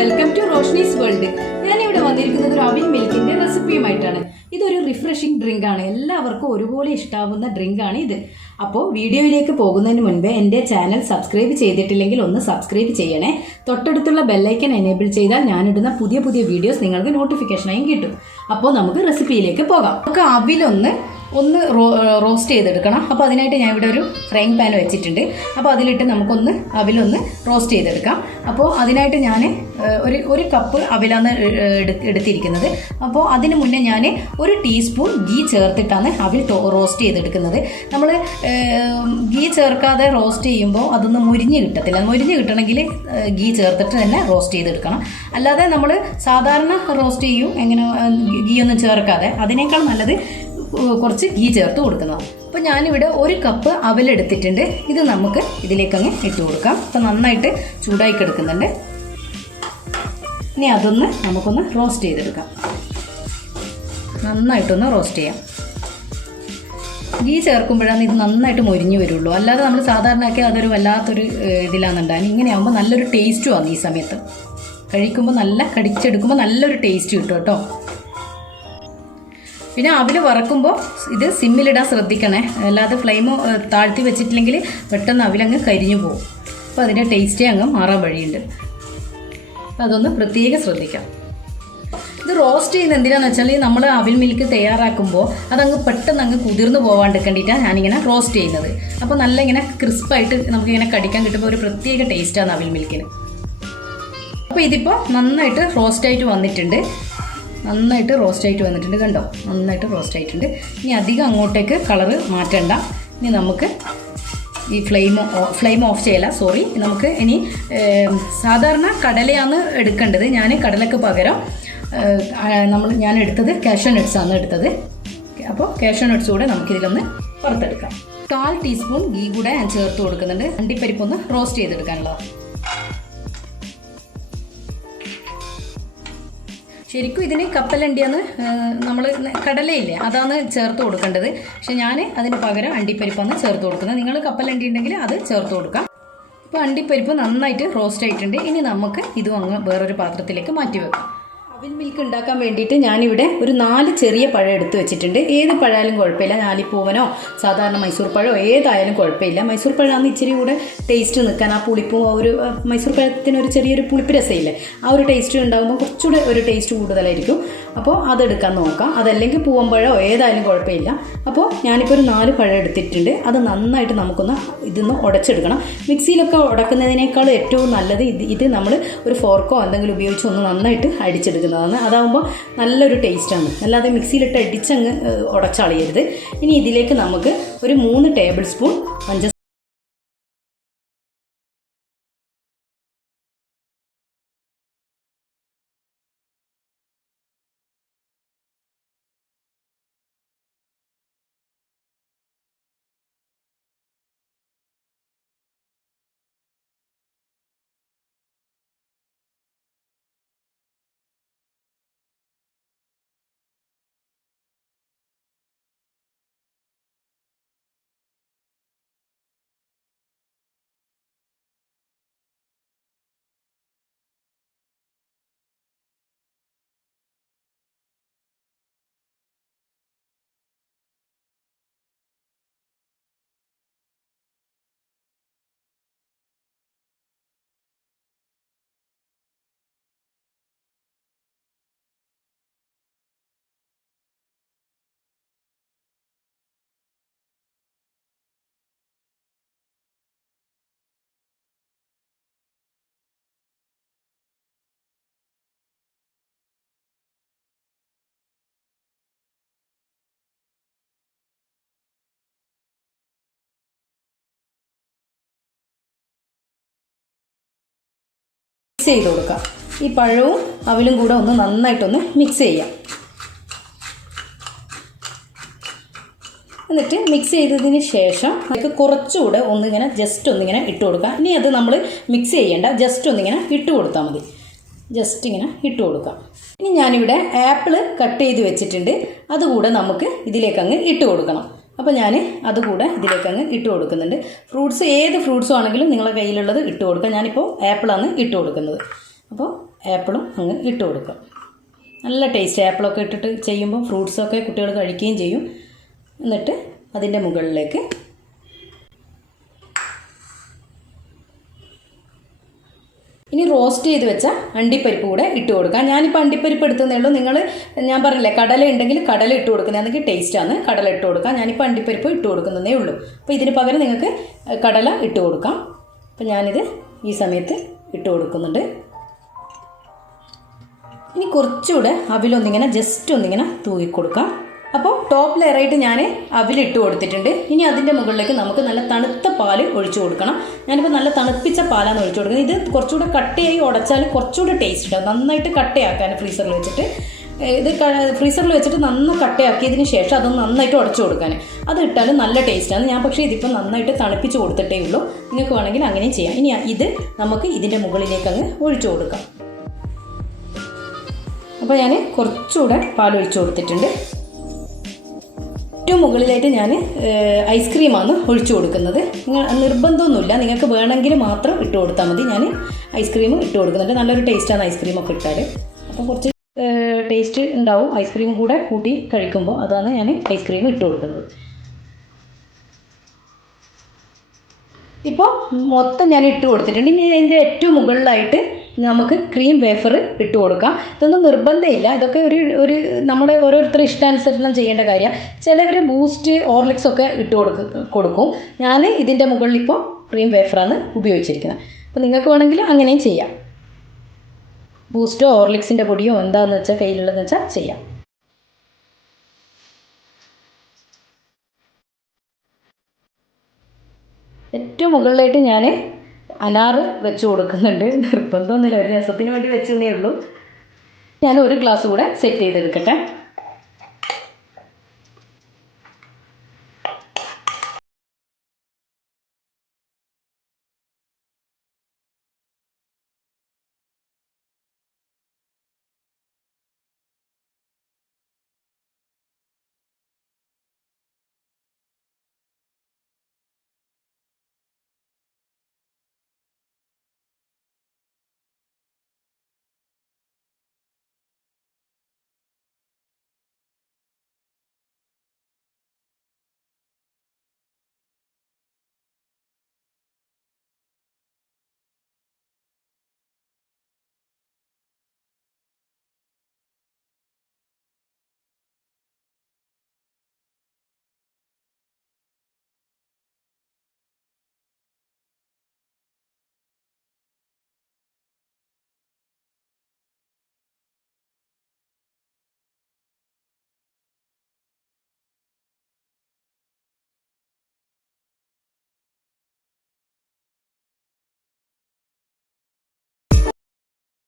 Welcome to Roshni's world. ഞാനിവിടെ വന്നിരിക്കുന്നത് ഒരു അവിൽ മിൽക്കിന്റെ റെസിപ്പിയുമായിട്ടാണ്. ഇതൊരു റിഫ്രഷിംഗ് ഡ്രിങ്ക് ആണ്, എല്ലാവർക്കും ഒരുപോലെ ഇഷ്ടാവുന്ന ഡ്രിങ്ക് ആണ് ഇത്. അപ്പോൾ വീഡിയോയിലേക്ക് പോകുന്നതിന് മുൻപ് എൻ്റെ ചാനൽ സബ്സ്ക്രൈബ് ചെയ്തിട്ടില്ലെങ്കിൽ ഒന്ന് സബ്സ്ക്രൈബ് ചെയ്യണേ. തൊട്ടടുത്തുള്ള ബെല്ലൈക്കൻ എനേബിൾ ചെയ്താൽ ഞാനിടുന്ന പുതിയ പുതിയ വീഡിയോസ് നിങ്ങൾക്ക് നോട്ടിഫിക്കേഷനായും കിട്ടും. അപ്പോൾ നമുക്ക് റെസിപ്പിയിലേക്ക് പോകാം. നമുക്ക് അവിലൊന്ന് റോസ്റ്റ് ചെയ്തെടുക്കണം. അപ്പോൾ അതിനായിട്ട് ഞാൻ ഇവിടെ ഒരു ഫ്രൈങ് പാൻ വെച്ചിട്ടുണ്ട്. അപ്പോൾ അതിലിട്ട് നമുക്കൊന്ന് അവിലൊന്ന് റോസ്റ്റ് ചെയ്തെടുക്കാം. അപ്പോൾ അതിനായിട്ട് ഞാൻ ഒരു കപ്പ് അവിലാണ് എടുത്തിരിക്കുന്നത്. അപ്പോൾ അതിന് മുന്നേ ഞാൻ ഒരു ടീസ്പൂൺ ഗീ ചേർത്തിട്ടാണ് അവിൽ റോസ്റ്റ് ചെയ്തെടുക്കുന്നത്. നമ്മൾ ഗീ ചേർക്കാതെ റോസ്റ്റ് ചെയ്യുമ്പോൾ അതൊന്ന് മുരിഞ്ഞ് കിട്ടത്തില്ല. മുരിഞ്ഞ് കിട്ടണമെങ്കിൽ ഗീ ചേർത്തിട്ട് തന്നെ റോസ്റ്റ് ചെയ്തെടുക്കണം. അല്ലാതെ നമ്മൾ സാധാരണ റോസ്റ്റ് ചെയ്യും എങ്ങനെ ഗീ ഒന്നും ചേർക്കാതെ, അതിനേക്കാൾ നല്ലത് കുറച്ച് ഗീ ചേർത്ത് കൊടുക്കുന്നതാണ്. അപ്പോൾ ഞാനിവിടെ ഒരു കപ്പ് അവലെടുത്തിട്ടുണ്ട്. ഇത് നമുക്ക് ഇതിലേക്കങ്ങ് ഇട്ട് കൊടുക്കാം. അപ്പോൾ നന്നായിട്ട് ചൂടായി കിടക്കുന്നുണ്ട്. ഇനി അതൊന്ന് നമുക്കൊന്ന് റോസ്റ്റ് ചെയ്തെടുക്കാം. നന്നായിട്ടൊന്ന് റോസ്റ്റ് ചെയ്യാം. ഗീ ചേർക്കുമ്പോഴാണ് ഇത് നന്നായിട്ട് മൊരിഞ്ഞ് വരുള്ളൂ. അല്ലാതെ നമ്മൾ സാധാരണയൊക്കെ അതൊരു വല്ലാത്തൊരു ഇതിലാണെന്നുണ്ടാകും. ഇങ്ങനെയാകുമ്പോൾ നല്ലൊരു ടേസ്റ്റും ആണ്. ഈ സമയത്ത് കഴിക്കുമ്പോൾ കടിച്ചെടുക്കുമ്പോൾ നല്ലൊരു ടേസ്റ്റ് കിട്ടും കേട്ടോ. പിന്നെ അവിൽ വറക്കുമ്പോൾ ഇത് സിമ്മിലിടാൻ ശ്രദ്ധിക്കണേ. അല്ലാതെ ഫ്ലെയിം താഴ്ത്തി വെച്ചിട്ടില്ലെങ്കിൽ പെട്ടെന്ന് അവിലങ്ങ് കരിഞ്ഞു പോകും. അപ്പോൾ അതിൻ്റെ ടേസ്റ്റേ അങ്ങ് മാറാൻ വഴിയുണ്ട്. അപ്പോൾ അതൊന്ന് പ്രത്യേകം ശ്രദ്ധിക്കാം. ഇത് റോസ്റ്റ് ചെയ്യുന്നത് എന്തിനാണെന്ന് വെച്ചാൽ നമ്മൾ അവിൽ മിൽക്ക് തയ്യാറാക്കുമ്പോൾ അതങ്ങ് പെട്ടെന്ന് അങ്ങ് കുതിർന്ന് പോകാണ്ടിരിക്കേണ്ടിയിട്ടാണ് ഞാനിങ്ങനെ റോസ്റ്റ് ചെയ്യുന്നത്. അപ്പോൾ നല്ല ഇങ്ങനെ ക്രിസ്പായിട്ട് നമുക്കിങ്ങനെ കടിക്കാൻ കിട്ടുമ്പോൾ ഒരു പ്രത്യേക ടേസ്റ്റാണ് അവിൽ മിൽക്കിന്. അപ്പോൾ ഇതിപ്പോൾ നന്നായിട്ട് റോസ്റ്റായിട്ട് വന്നിട്ടുണ്ട്. കണ്ടോ, നന്നായിട്ട് റോസ്റ്റ് ആയിട്ടുണ്ട്. ഇനി അധികം അങ്ങോട്ടേക്ക് കളറ് മാറ്റണ്ട. ഇനി നമുക്ക് ഈ ഫ്ലെയിം ഓഫ് ചെയ്യല, നമുക്ക് ഇനി സാധാരണ കടലയാണ് എടുക്കേണ്ടത്. ഞാൻ കടലക്ക് പകരം ഞാൻ എടുത്തത് കാഷ്യൂ നട്ട്സാണ് എടുത്തത്. അപ്പോൾ കാഷ്യൂ നട്ട്സ് കൂടെ നമുക്കിതിലൊന്ന് വറുത്തെടുക്കാം. 1/4 ടീസ്പൂൺ ഗീ കൂടെ ഞാൻ ചേർത്ത് കൊടുക്കുന്നുണ്ട്. അണ്ടിപ്പരിപ്പൊന്ന് റോസ്റ്റ് ചെയ്തെടുക്കാനുള്ളത്. ശരിക്കും ഇതിന് കപ്പലണ്ടിയാണ് നമ്മൾ കടലയില്ലേ അതാണ് ചേർത്ത് കൊടുക്കേണ്ടത്. പക്ഷെ ഞാൻ അതിന് പകരം അണ്ടിപ്പരിപ്പാണ് ചേർത്ത് കൊടുക്കുന്നത്. നിങ്ങൾ കപ്പലണ്ടി ഉണ്ടെങ്കിൽ അത് ചേർത്ത് കൊടുക്കാം. ഇപ്പോൾ അണ്ടിപ്പരിപ്പ് നന്നായിട്ട് റോസ്റ്റ് ആയിട്ടുണ്ട്. ഇനി നമുക്ക് ഇതും അങ്ങ് വേറൊരു പാത്രത്തിലേക്ക് മാറ്റി വെക്കാം. അവിൽ മിൽക്ക് ഉണ്ടാക്കാൻ വേണ്ടിയിട്ട് ഞാനിവിടെ ഒരു 4 ചെറിയ പഴം എടുത്ത് വെച്ചിട്ടുണ്ട്. ഏത് പഴമായാലും കുഴപ്പമില്ല. ഞാലിപ്പൂവനോ സാധാരണ മൈസൂർ പഴമോ ഏതായാലും കുഴപ്പമില്ല. മൈസൂർ പഴമാണ് ഇച്ചിരി കൂടെ ടേസ്റ്റ് നിൽക്കാൻ. ആ പുളിപ്പും ഒരു മൈസൂർ പഴത്തിന് ഒരു ചെറിയൊരു പുളിപ്പ് രസമില്ലേ, ആ ഒരു ടേസ്റ്റ് ഉണ്ടാകുമ്പോൾ കുറച്ചുകൂടെ ഒരു ടേസ്റ്റ് കൂടുതലായിരിക്കും. അപ്പോൾ അതെടുക്കാൻ നോക്കാം. അതല്ലെങ്കിൽ പൂവമ്പഴമോ ഏതായാലും കുഴപ്പമില്ല. അപ്പോൾ ഞാനിപ്പോൾ ഒരു 4 പഴം എടുത്തിട്ടുണ്ട്. അത് നന്നായിട്ട് നമുക്കൊന്ന് ഇതൊന്ന് ഉടച്ചെടുക്കണം. മിക്സിയിലൊക്കെ ഉടക്കുന്നതിനേക്കാൾ ഏറ്റവും നല്ലത് ഇത് നമ്മൾ ഒരു ഫോർക്കോ എന്തെങ്കിലും ഉപയോഗിച്ച് ഒന്ന് നന്നായിട്ട് അടിച്ചെടുക്കുന്നതാണ്. അതാകുമ്പോൾ നല്ലൊരു ടേസ്റ്റാണ്. അല്ലാതെ മിക്സിയിലിട്ട് അടിച്ചങ്ങ് ഉടച്ചളയരുത്. ഇനി ഇതിലേക്ക് നമുക്ക് ഒരു 3 ടേബിൾ സ്പൂൺ പഞ്ചസാര മിക്സ് ചെയ്ത് കൊടുക്കാം. ഈ പഴവും അവിലും കൂടെ ഒന്ന് നന്നായിട്ടൊന്ന് മിക്സ് ചെയ്യാം. എന്നിട്ട് മിക്സ് ചെയ്തതിന് ശേഷം നമുക്ക് കുറച്ചുകൂടെ ഒന്നിങ്ങനെ ജസ്റ്റ് ഒന്നിങ്ങനെ ഇട്ട് കൊടുക്കാം. ഇനി അത് നമ്മൾ മിക്സ് ചെയ്യേണ്ട, ജസ്റ്റ് ഒന്നിങ്ങനെ ഇട്ട് കൊടുത്താൽ മതി. ജസ്റ്റ് ഇങ്ങനെ ഇട്ട് കൊടുക്കാം. ഇനി ഞാനിവിടെ ആപ്പിൾ കട്ട് ചെയ്ത് വെച്ചിട്ടുണ്ട്. അതുകൂടെ നമുക്ക് ഇതിലേക്കങ്ങ് ഇട്ട് കൊടുക്കണം. അപ്പോൾ ഞാൻ അതുകൂടെ ഇതിലേക്കങ്ങ് ഇട്ട് കൊടുക്കുന്നുണ്ട്. ഫ്രൂട്ട്സ് ഏത് ഫ്രൂട്ട്സും ആണെങ്കിലും നിങ്ങളുടെ കയ്യിലുള്ളത് ഇട്ട് കൊടുക്കാം. ഞാനിപ്പോൾ ആപ്പിളാണ് ഇട്ട് കൊടുക്കുന്നത്. അപ്പോൾ ആപ്പിളും അങ്ങ് ഇട്ട് കൊടുക്കുക. നല്ല ടേസ്റ്റ്. ആപ്പിളൊക്കെ ഇട്ടിട്ട് ചെയ്യുമ്പോൾ ഫ്രൂട്ട്സൊക്കെ കുട്ടികൾ കഴിക്കുകയും ചെയ്യും. എന്നിട്ട് അതിൻ്റെ മുകളിലേക്ക് ഇനി റോസ്റ്റ് ചെയ്ത് വെച്ച അണ്ടിപ്പരിപ്പ് കൂടെ ഇട്ട് കൊടുക്കാം. ഞാനിപ്പോൾ അണ്ടിപ്പരിപ്പ് എടുത്തതേ ഉള്ളൂ. ഞാൻ പറഞ്ഞില്ലേ കടല ഉണ്ടെങ്കിൽ കടല ഇട്ട് കൊടുക്കുന്നതാണെങ്കിൽ ടേസ്റ്റാണ്. കടല ഇട്ട് കൊടുക്കാം. ഞാനിപ്പോൾ അണ്ടിപ്പരിപ്പ് ഇട്ട് കൊടുക്കുന്നതേ ഉള്ളൂ. അപ്പോൾ ഇതിന് പകരം നിങ്ങൾക്ക് കടല ഇട്ട് കൊടുക്കാം. അപ്പോൾ ഞാനിത് ഈ സമയത്ത് ഇട്ട് കൊടുക്കുന്നുണ്ട്. ഇനി കുറച്ചുകൂടെ അവിലൊന്നിങ്ങനെ ജസ്റ്റ് ഒന്നിങ്ങനെ തൂക്കിക്കൊടുക്കാം. അപ്പോൾ ടോപ്പ് ലെയറായിട്ട് ഞാൻ അവിലിട്ട് കൊടുത്തിട്ടുണ്ട്. ഇനി അതിൻ്റെ മുകളിലേക്ക് നമുക്ക് നല്ല തണുത്ത പാൽ ഒഴിച്ചു കൊടുക്കണം. ഞാനിപ്പോൾ നല്ല തണുപ്പിച്ച പാലാണ് ഒഴിച്ചു കൊടുക്കുന്നത്. ഇത് കുറച്ചുകൂടെ കട്ടയായി ഉടച്ചാൽ കുറച്ചുകൂടെ ടേസ്റ്റ് ഉണ്ടാവും. നന്നായിട്ട് കട്ടയാക്കാൻ ഫ്രീസറിൽ വെച്ചിട്ട് നന്നായി കട്ടയാക്കിയതിന് ശേഷം അതൊന്ന് നന്നായിട്ട് ഉടച്ചു കൊടുക്കാൻ. അത് ഇട്ടാലും നല്ല ടേസ്റ്റാണ്. ഞാൻ പക്ഷേ ഇതിപ്പോൾ നന്നായിട്ട് തണുപ്പിച്ച് കൊടുത്തിട്ടേ ഉള്ളൂ. നിങ്ങൾക്ക് വേണമെങ്കിൽ അങ്ങനെയും ചെയ്യാം. ഇനി ഇത് നമുക്ക് ഇതിൻ്റെ മുകളിലേക്ക് അങ്ങ് ഒഴിച്ചു കൊടുക്കാം. അപ്പോൾ ഞാൻ കുറച്ചുകൂടെ പാൽ ഒഴിച്ചു കൊടുത്തിട്ടുണ്ട്. ഏറ്റവും മുകളിലായിട്ട് ഞാൻ ഐസ്ക്രീമാണ് ഒഴിച്ചു കൊടുക്കുന്നത്. നിർബന്ധമൊന്നുമില്ല, നിങ്ങൾക്ക് വേണമെങ്കിൽ മാത്രം ഇട്ട് കൊടുത്താൽ മതി. ഞാൻ ഐസ്ക്രീം ഇട്ട് കൊടുക്കുന്നുണ്ട്. നല്ലൊരു ടേസ്റ്റാണ് ഐസ്ക്രീമൊക്കെ ഇട്ടാൽ. അപ്പോൾ കുറച്ച് ടേസ്റ്റ് ഉണ്ടാവും ഐസ്ക്രീം കൂടെ കൂട്ടി കഴിക്കുമ്പോൾ. അതാണ് ഞാൻ ഐസ്ക്രീം ഇട്ട് കൊടുക്കുന്നത്. ഇപ്പോൾ മൊത്തം ഞാൻ ഇട്ട് കൊടുത്തിട്ടുണ്ട്. ഇനി ഇതിൻ്റെ ഏറ്റവും മുകളിലായിട്ട് നമുക്ക് ക്രീം വേഫർ ഇട്ട് കൊടുക്കാം. ഇതൊന്നും നിർബന്ധമില്ല. ഇതൊക്കെ ഒരു നമ്മുടെ ഓരോരുത്തരുടെ ഇഷ്ടാനുസരണം ചെയ്യേണ്ട കാര്യമാണ്. ചിലവർ ബൂസ്റ്റ് ഹോർലിക്സ് ഒക്കെ ഇട്ട് കൊടുക്കും. ഞാൻ ഇതിൻ്റെ മുകളിൽ ഇപ്പോൾ ക്രീം വേഫറാണ് ഉപയോഗിച്ചിരിക്കുന്നത്. അപ്പോൾ നിങ്ങൾക്ക് വേണമെങ്കിൽ അങ്ങനെയും ചെയ്യാം. ബൂസ്റ്റോ ഹോർലിക്സിൻ്റെ പൊടിയോ എന്താണെന്ന് വെച്ചാൽ കയ്യിലുള്ളതെന്ന് വെച്ചാൽ ചെയ്യാം. ഏറ്റവും മുകളിലായിട്ട് ഞാൻ അനാറ് വെച്ച് കൊടുക്കുന്നുണ്ട്. നിർബന്ധമൊന്നുമില്ല, ഒരു രസത്തിന് വേണ്ടി വെച്ചതേ ഉള്ളൂ. ഞാൻ ഒരു ഗ്ലാസ് കൂടെ സെറ്റ് ചെയ്തെടുക്കട്ടെ.